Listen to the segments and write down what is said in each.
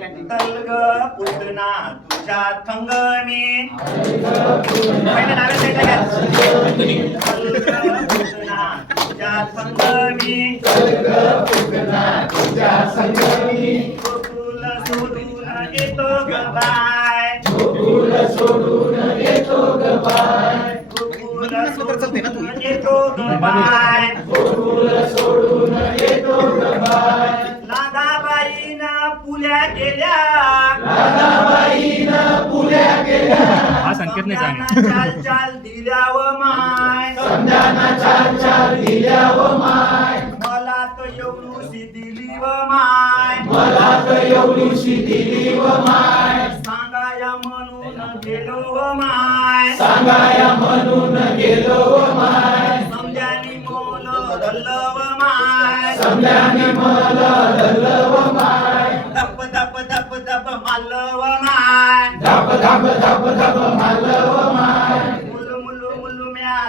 तलग पुतना तुझ्या थंग मी तुझ्या थंग मी गोकुल सोडून येतो ग बाय गोकुल सोडून येतो ग बाय लादाबाईना संकेत नाही चाल माय. मला तर एवढूशी दिली व माय. सांगाया म्हणून गेलो व माय. समजानी मोल धरलं व माय. धप धप धप धप मारलं व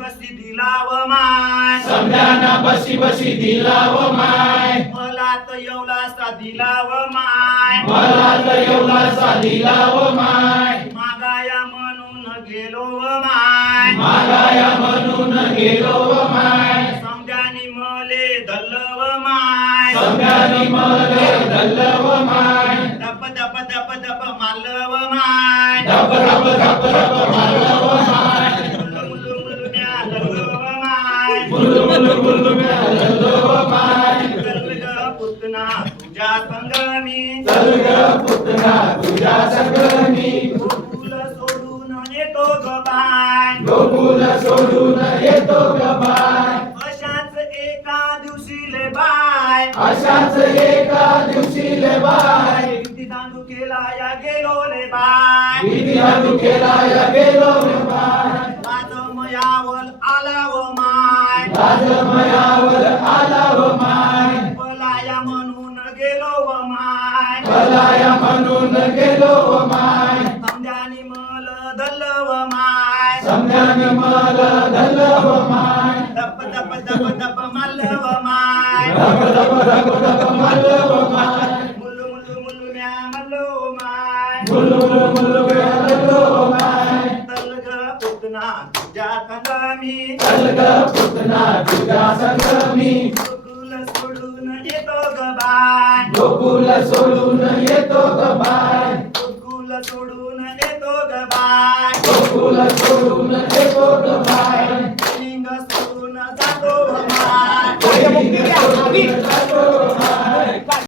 बसी बसी दिला व माय समजाना बसी बसी दिला व माय मला तर एवढासा दिला व माय मला तर एवढासा दिला व माय मागाया म्हणून गेलो व माय मागाया म्हणून गेलो व माय समजानी मले धरलं व माय समजानी मले धरलं व माय दप दप दप दप मारलं व माय धप धप धप धप अशाच एका दिवशी ले बाय. किती दांडू केला या गेलो ले बाय. विधिला तू केला या गेलो रे बाय. लाज मयावल आला व माय. राजमयावर आला व माय. पलाया म्हणून गेलो व माय. भलाया म्हणून गेलो व माय. समजानी मल दल व माय. समजाने मला धरलं व माय. दप दप दप दप मल व गोकुल सोडून येतो ग बाय गोकुल सोडून येतो ग बाय गोकुल सोडून येतो ग सोडून